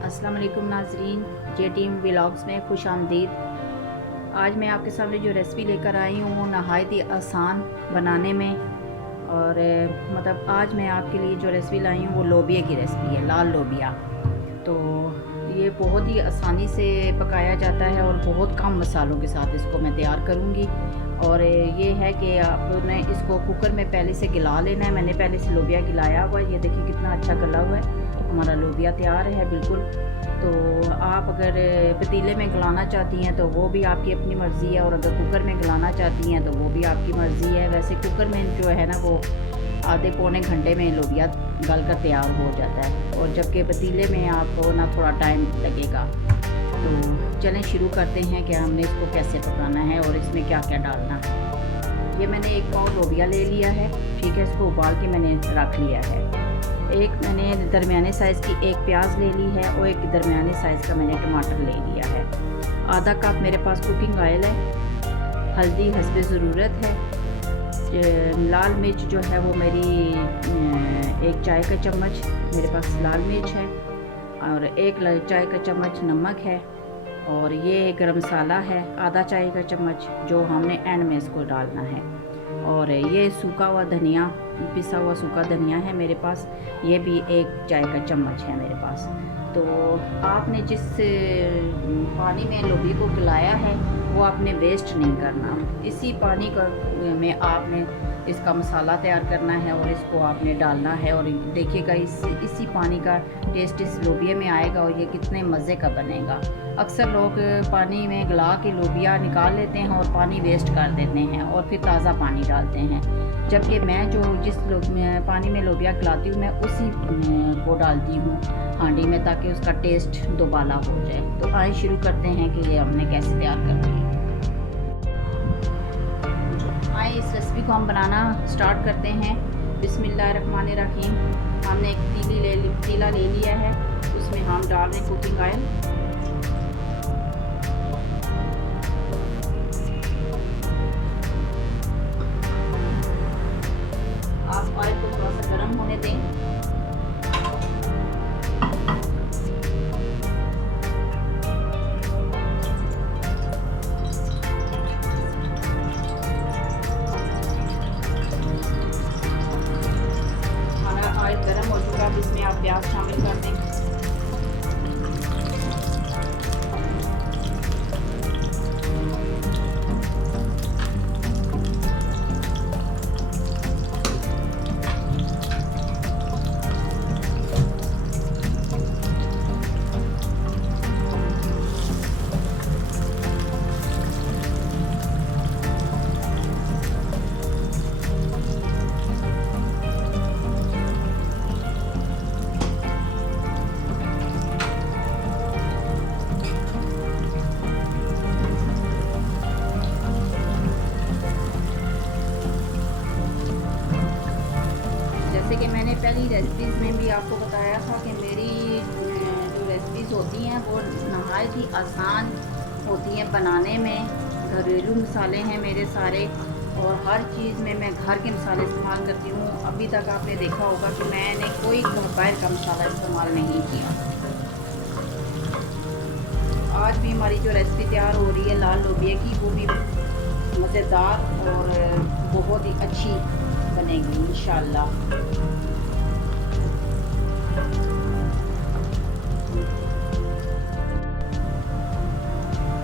अस्सलाम वालेकुम नाजरीन, जे टीम व्लॉग्स में खुश आमदीद। आज मैं आपके सामने जो रेसिपी लेकर आई हूँ वो नहायत ही आसान बनाने में। और मतलब आज मैं आपके लिए जो रेसिपी लाई हूँ वो लोबिया की रेसिपी है, लाल लोबिया। तो ये बहुत ही आसानी से पकाया जाता है और बहुत कम मसालों के साथ इसको मैं तैयार करूँगी। और ये है कि आपने इसको कुकर में पहले से गिला लेना है। मैंने पहले से लोबिया गिलाया हुआ है, ये देखिए कितना अच्छा गला हुआ है। हमारा लोबिया तैयार है बिल्कुल। तो आप अगर पतीले में गलाना चाहती हैं तो वो भी आपकी अपनी मर्ज़ी है, और अगर कुकर में गलाना चाहती हैं तो वो भी आपकी मर्ज़ी है। वैसे कुकर में जो है ना वो आधे पौने घंटे में लोबिया गल कर तैयार हो जाता है, और जबकि पतीले में आपको ना थोड़ा टाइम लगेगा। तो चलें शुरू करते हैं कि हमने इसको कैसे पकाना है और इसमें क्या क्या डालना है। ये मैंने एक पाव लोबिया ले लिया है, ठीक है। इसको उबाल के मैंने रख लिया है। एक मैंने दरमियाने साइज़ की एक प्याज ले ली है और एक दरमियाने साइज़ का मैंने टमाटर ले लिया है। आधा कप मेरे पास कुकिंग ऑयल है। हल्दी हस्बे ज़रूरत है। लाल मिर्च जो है वो मेरी एक चाय का चम्मच मेरे पास लाल मिर्च है, और एक चाय का चम्मच नमक है, और ये गरम मसाला है आधा चाय का चम्मच, जो हमने एंड में इसको डालना है। और ये सूखा हुआ धनिया, पिसा हुआ सूखा धनिया है मेरे पास, ये भी एक चाय का चम्मच है मेरे पास। तो आपने जिस पानी में लोबिया को गलाया है वो आपने वेस्ट नहीं करना। इसी पानी का में आपने इसका मसाला तैयार करना है और इसको आपने डालना है। और देखिएगा इसी पानी का टेस्ट इस लोबिया में आएगा और ये कितने मज़े का बनेगा। अक्सर लोग पानी में गला के लोबिया निकाल लेते हैं और पानी वेस्ट कर देते हैं और फिर ताज़ा पानी डालते हैं, जबकि मैं जिस पानी में लोबिया गलाती हूँ मैं उसी को डालती हूँ हांडी में, ताकि उसका टेस्ट दोबाला हो जाए। तो आइए शुरू करते हैं कि ये हमने कैसे तैयार करनी है। आइए इस रेसिपी को हम बनाना स्टार्ट करते हैं। बिस्मिल्लाहिर्रहमानिर्रहीम। हमने एक तीला ले लिया है, उसमें हम डाल रहे हैं कुकिंग ऑयल। आप ऑयल को थोड़ा सा गर्म होने दें। हमारा ऑयल गर्म हो चुका है, इसमें आप प्याज शामिल कर दें। जैसे कि मैंने पहली रेसिपीज़ में भी आपको बताया था कि मेरी जो रेसिपीज़ होती हैं वो नहायत ही आसान होती हैं बनाने में। घरेलू मसाले हैं मेरे सारे, और हर चीज़ में मैं घर के मसाले इस्तेमाल करती हूँ। अभी तक आपने देखा होगा कि मैंने कोई बाहर का मसाला इस्तेमाल नहीं किया। आज भी हमारी जो रेसिपी तैयार हो रही है लाल लोबिया की, वो भी मज़ेदार और बहुत ही अच्छी बनेगी इंशाल्लाह।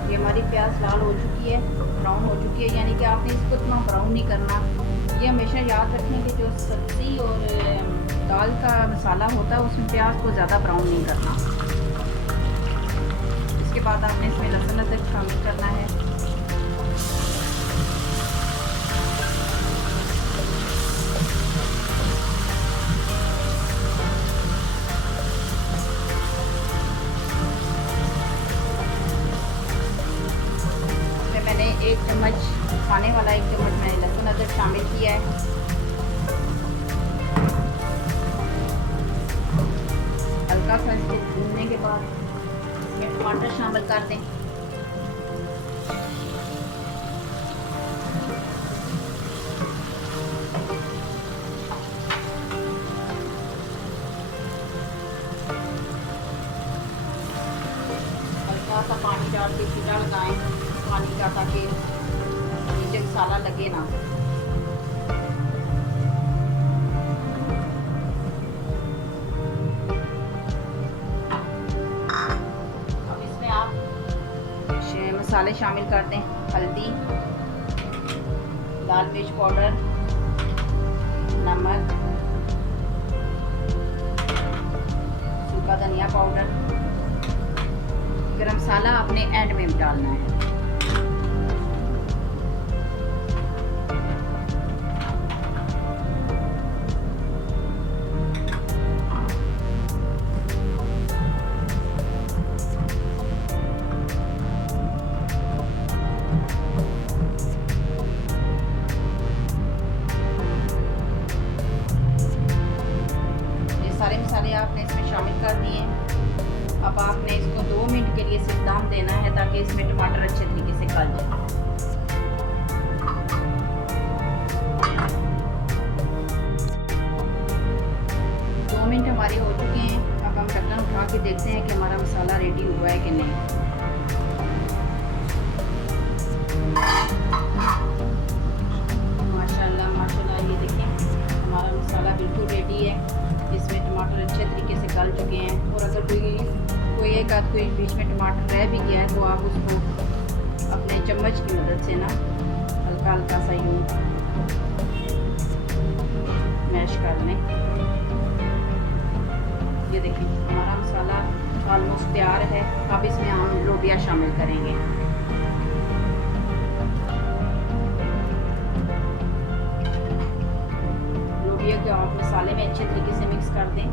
ये हमारी प्याज लाल हो चुकी है, ब्राउन हो चुकी है, यानी कि आपने इसको इतना ब्राउन नहीं करना। ये हमेशा याद रखें कि जो सब्ज़ी और दाल का मसाला होता है उसमें प्याज को ज़्यादा ब्राउन नहीं करना। इसके बाद आपने इसमें लहसुन अदरक शामिल करना है। मैंने एक चम्मच खाने वाला, एक चम्मच मैंने लहसुन अदरक शामिल किया है। हल्का सा इसको भूनने के बाद इसमें टमाटर शामिल कर दें। सा पानी डाल के छीटा लगाएं पानी का, ताकि नीचे मसाला लगे ना। अब इसमें आप मसाले शामिल कर दें। हल्दी, लाल मिर्च पाउडर, नमक, सूखा धनिया पाउडर। गरम मसाला आपने एंड में डालना है। सारे मसाले आपने इसमें शामिल कर दिए हैं। अब आपने इसको 2 मिनट के लिए सिर्फ दम देना है, ताकि इसमें टमाटर अच्छे तरीके से गल जाए। दो मिनट हमारे हो चुके हैं। अब हम ढक्कन उठा के देखते हैं कि हमारा मसाला रेडी हुआ है कि नहीं। माशाल्लाह माशाल्लाह, ये देखें हमारा मसाला बिल्कुल रेडी है। इसमें टमाटर अच्छे तरीके से गल चुके हैं। और अगर कोई एक आध कोई बीच में टमाटर रह भी गया है तो आप उसको अपने चम्मच की मदद से ना हल्का हल्का सा यूँ मैश कर लें। ये देखिए हमारा मसाला ऑलमोस्ट तैयार है। अब इसमें हम लोबिया शामिल करेंगे। लोबिया को आप मसाले में अच्छे तरीके से मिक्स कर दें।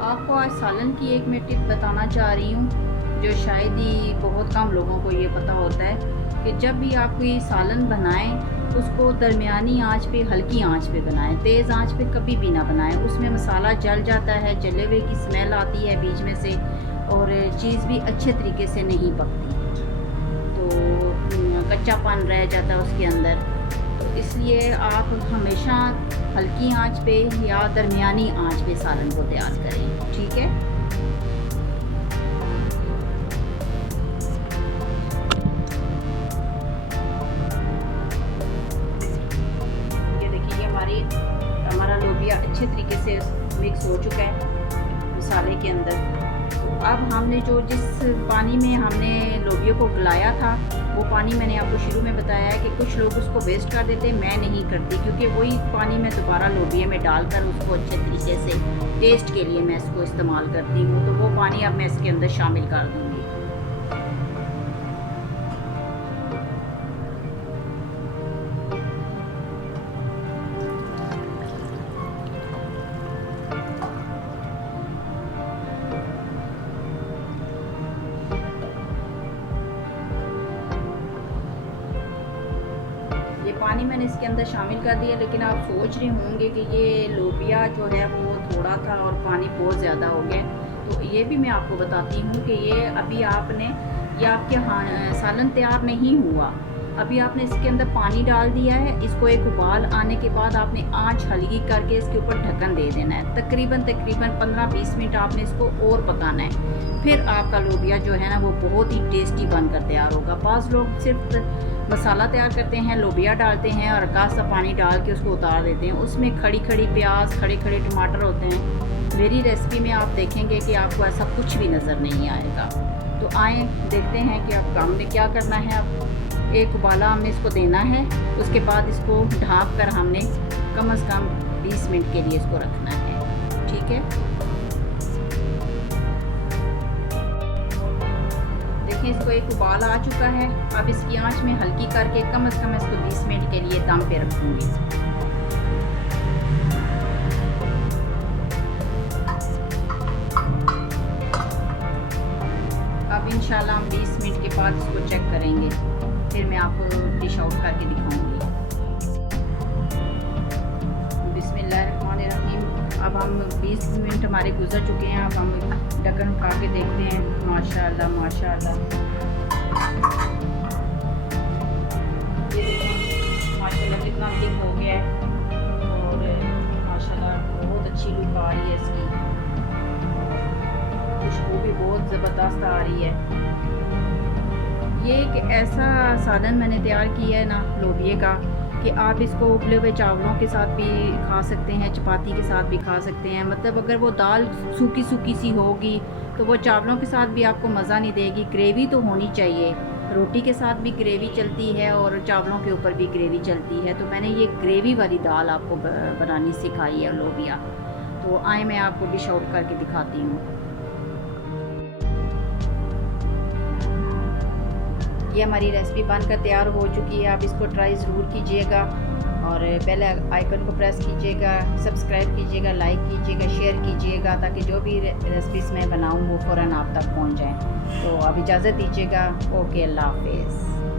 आपको आज सालन की एक मैं टिप बताना चाह रही हूँ, जो शायद ही बहुत कम लोगों को ये पता होता है कि जब भी आप कोई सालन बनाएं उसको दरमियानी आंच पे, हल्की आंच पे बनाएं। तेज़ आंच पे कभी भी ना बनाएं। उसमें मसाला जल जाता है, जले हुए की स्मेल आती है बीच में से, और चीज़ भी अच्छे तरीके से नहीं पकती, तो कच्चापन रह जाता है उसके अंदर। तो इसलिए आप हमेशा हल्की आंच पे या दरमियानी आंच पे सालन को तैयार करें, ठीक है। ये देखिए हमारा लोबिया अच्छे तरीके से मिक्स हो चुका है मसाले के अंदर। तो अब हमने जिस पानी में हमने लोबिया को गलाया था, वो पानी मैंने आपको शुरू में बताया है कि कुछ लोग उसको वेस्ट कर देते, मैं नहीं करती, क्योंकि वही पानी मैं दोबारा लोबिया में डालकर उसको अच्छे तरीके से टेस्ट के लिए मैं इसको इस्तेमाल करती हूँ। तो वो पानी अब मैं इसके अंदर शामिल कर दूँगी। ये पानी मैंने इसके अंदर शामिल कर दिया, लेकिन आप सोच रहे होंगे कि ये लोबिया जो है वो थोड़ा था और पानी बहुत ज़्यादा हो गया। तो ये भी मैं आपको बताती हूँ कि ये अभी आपके सालन तैयार नहीं हुआ। अभी आपने इसके अंदर पानी डाल दिया है। इसको एक उबाल आने के बाद आपने आंच हल्की करके इसके ऊपर ढक्कन दे देना है। तकरीबन 15-20 मिनट आपने इसको और पकाना है। फिर आपका लोबिया जो है ना वो बहुत ही टेस्टी बनकर तैयार होगा। बाज़ लोग सिर्फ मसाला तैयार करते हैं, लोबिया डालते हैं और हल्का सा पानी डाल के उसको उतार देते हैं। उसमें खड़ी खड़ी प्याज, खड़े खड़े टमाटर होते हैं। मेरी रेसिपी में आप देखेंगे कि आपको ऐसा कुछ भी नज़र नहीं आएगा। तो आए देखते हैं कि अब हमने क्या करना है। अब एक उबाला हमने इसको देना है, उसके बाद इसको ढाँप कर हमने कम से कम 20 मिनट के लिए इसको रखना है, ठीक है। देखिए इसको एक उबाल आ चुका है। अब इसकी आंच में हल्की करके कम से कम इसको 20 मिनट के लिए दम पे रखूँगी। अब इंशाल्लाह हम 20 मिनट के बाद इसको चेक करेंगे, फिर मैं आपको डिश आउट करके दिखाऊंगी। बिस्मिल्लाहिर्रहमानिर्रहीम। अब हम 20 मिनट हमारे गुजर चुके हैं। अब हम ढक्कन उठा के देखते हैं। माशाल्लाह माशाल्लाह, माशाल्लाह कितना थिक हो गया है और माशाल्लाह बहुत अच्छी लुक आ रही है इसकी। खुशबू भी बहुत ज़बरदस्त आ रही है। ये एक ऐसा सालन मैंने तैयार किया है ना लोबिये का, कि आप इसको उबले हुए चावलों के साथ भी खा सकते हैं, चपाती के साथ भी खा सकते हैं। मतलब अगर वो दाल सूखी सूखी सी होगी तो वो चावलों के साथ भी आपको मज़ा नहीं देगी। ग्रेवी तो होनी चाहिए, रोटी के साथ भी ग्रेवी चलती है और चावलों के ऊपर भी ग्रेवी चलती है। तो मैंने ये ग्रेवी वाली दाल आपको बनानी सिखाई है, लोबिया। तो आए मैं आपको डिश आउट करके दिखाती हूँ। ये हमारी रेसिपी बनकर तैयार हो चुकी है। आप इसको ट्राई ज़रूर कीजिएगा और बेल आइकन को प्रेस कीजिएगा, सब्सक्राइब कीजिएगा, लाइक कीजिएगा, शेयर कीजिएगा, ताकि जो भी रेसिपीज़ मैं बनाऊँ वो फ़ौरन आप तक पहुँच जाएँ। तो अब इजाज़त दीजिएगा। ओके, अल्लाह हाफ़िज़।